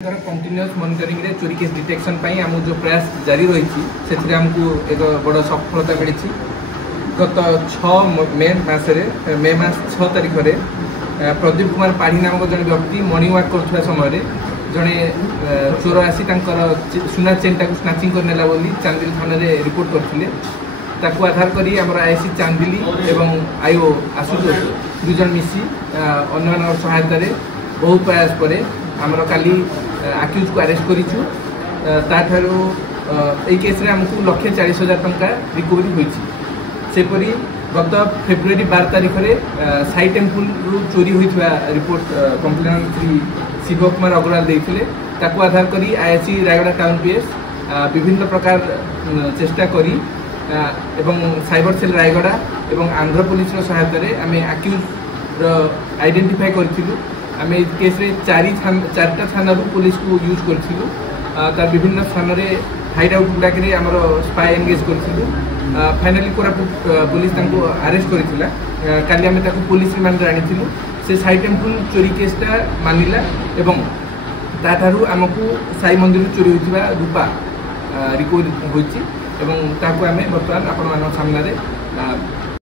Continuous monitoring रे चोरी case detection पाई आम जो प्रयास जारी रही से आमको एक बड़ सफलता मिली। गत 6 मे मसरे मे मास 6 तारिख में प्रदीप कुमार पाढ़ी नामक जन व्यक्ति मॉर्निंग वॉक कर समय जड़े चोर आसी सुना चेन टाक स्नाचिंग करनेला बोली चांदिल थाना रे रिपोर्ट करथिले। ताकू आधार करी हमर आईसी चांदिली एवं आईओ आशुतोष दुजन मिसी अन्य सहायता रे बहुत प्रयास पर आमर काली आक्यूज को अरेस्ट करिछु। ताठारो ए केस रे हमकु 1,40,000 टंका रिकवरी होईछि। सेपरी गत फेब्रुआरी 12 तारिख में साई टेम्पल रु चोरी होइथवा रिपोर्ट कंप्लेनेंट श्री शिव कुमार अग्रवाल देथिले। ताकू आधार करी आईआईसी रायगढ़ टाउन पीएस विभिन्न प्रकार चेष्टा करी एवं साइबर सेल रायगढ़ एवं आंध्र पुलिस सहायता रे आमे आक्यूज आइडेंटिफाई करथिलु। आम केस रे चारिटा थाना पुलिस को यूज करूँ। तार विभिन्न स्थान में हाइड आउट गुड़ाक आमर स्पाई एंगेज करूँ। फाइनाली कोरापुट पुलिस अरेस्ट करथिला। काली आम पुलिस रिमांड आनी से साई टेम्पल चोरी केसटा मानिला एवं ताठारू आमको साई मंदिर चोरी होता रूपा रिकवरी होती। आम बर्तमान आपण सामने